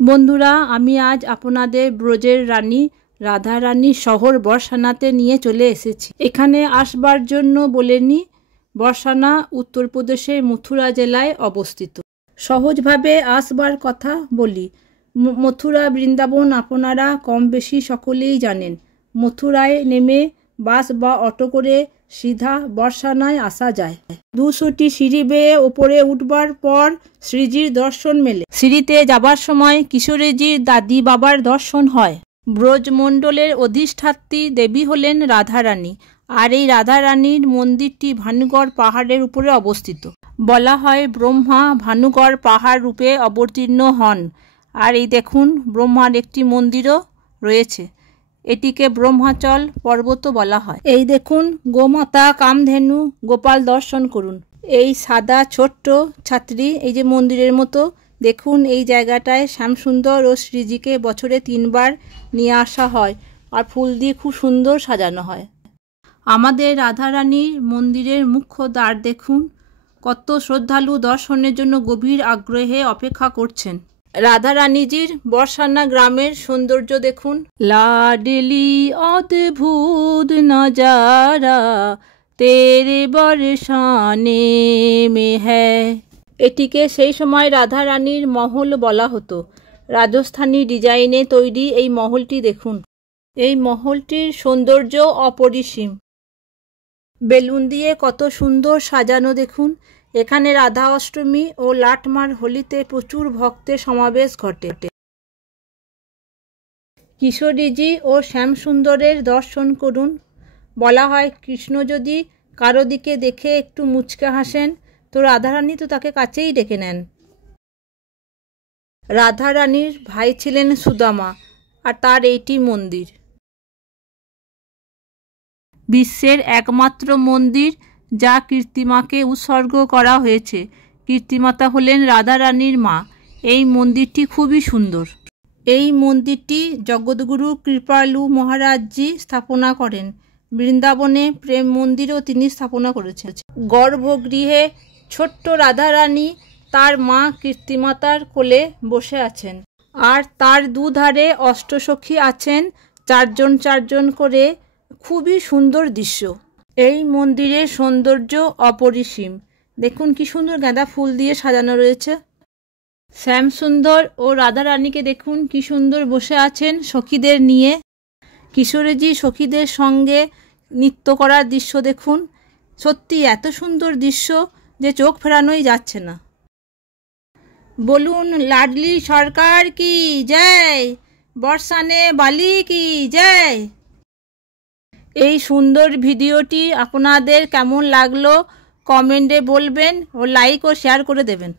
বন্ধুরা, আমি আজ আপনাদের ব্রজের রানী রাধারানীর শহর বর্ষানাতে নিয়ে চলে এসেছি। এখানে আসবার জন্য বলেনি। বর্ষানা উত্তরপ্রদেশের মথুরা জেলায় অবস্থিত। সহজভাবে আসবার কথা বলি। মথুরা বৃন্দাবন আপনারা কম বেশি সকলেই জানেন। মথুরায় নেমে বাস বা অটো করে সিধা বর্ষানায় আসা যায়। 200টি সিঁড়ি বেয়ে ওপরে উঠবার পর শ্রীজির দর্শন মেলে। সিঁড়িতে যাবার সময় কিশোরীজির দাদি বাবার দর্শন হয়। ব্রজমণ্ডলের অধিষ্ঠাত্রী দেবী হলেন রাধারানী, আর এই রাধারানীর মন্দিরটি ভানুগড় পাহাড়ের উপরে অবস্থিত। বলা হয় ব্রহ্মা ভানুগড় পাহাড় রূপে অবতীর্ণ হন। আর এই দেখুন, ব্রহ্মার একটি মন্দিরও রয়েছে। এটিকে ব্রহ্মাচল পর্বত বলা হয়। এই দেখুন, গোমাতা কামধেনু গোপাল দর্শন করুন। এই সাদা ছোট্ট ছাত্রী, এই যে মন্দিরের মতো দেখুন, এই জায়গাটায় শ্যামসুন্দর ও শ্রীজিকে বছরে 3 বার নিয়ে আসা হয়, আর ফুল দিয়ে খুব সুন্দর সাজানো হয়। আমাদের রাধারানীর মন্দিরের মুখ্য দ্বার দেখুন, কত শ্রদ্ধালু দর্শনের জন্য গভীর আগ্রহে অপেক্ষা করছেন। রাধারানীজির বর্ষানা গ্রামের সৌন্দর্য দেখুন। লাডলি অদ্ভুত নজারা তেরে বর্ষানে মে হ্যায়। এটিকে সেই সময় রাধারানীর মহল বলা হতো। রাজস্থানী ডিজাইনে তৈরি এই মহলটি দেখুন। এই মহলটির সৌন্দর্য অপরিসীম। বেলুন দিয়ে কত সুন্দর সাজানো দেখুন। এখানে রাধা অষ্টমী ও লাটমার হোলিতে প্রচুর ভক্তের সমাবেশ ঘটে। কিশোরীজি ও শ্যামসুন্দরের দর্শন করুন। বলা হয় কৃষ্ণ যদি কারো দিকে দেখে একটু মুচকে হাসেন, তো রাধারানী তো তাকে কাছেই ডেকে নেন। রাধারানীর ভাই ছিলেন সুদামা, আর তার এইটি মন্দির। বিশ্বের একমাত্র মন্দির যা কীর্তিমাকে উৎসর্গ করা হয়েছে। কীর্তিমাতা হলেন রাধারানীর মা। এই মন্দিরটি খুবই সুন্দর। এই মন্দিরটি জগৎগুরু কৃপালু মহারাজজি স্থাপনা করেন। বৃন্দাবনে প্রেম মন্দিরও তিনি স্থাপনা করেছেন। গর্ভগৃহে ছোট্ট রাধারানী তার মা কীর্তিমাতার কোলে বসে আছেন, আর তার দুধারে অষ্টসখী আছেন, 4 জন 4 জন করে। খুবই সুন্দর দৃশ্য। এই মন্দিরের সৌন্দর্য অপরিসীম। দেখুন কি সুন্দর গাঁদা ফুল দিয়ে সাজানো রয়েছে। শ্যামসুন্দর ও রাধারানীকে দেখুন কি সুন্দর বসে আছেন সখীদের নিয়ে। কিশোরীজি সখীদের সঙ্গে নৃত্য করার দৃশ্য দেখুন। সত্যি এত সুন্দর দৃশ্য যে চোখ ফেরানোই যাচ্ছে না। বলুন লাডলি সরকার কি জয়, বর্ষানে বালি কি জয়। এই সুন্দর ভিডিওটি আপনাদের কেমন লাগলো কমেন্টে বলবেন ও লাইক ও শেয়ার করে দেবেন।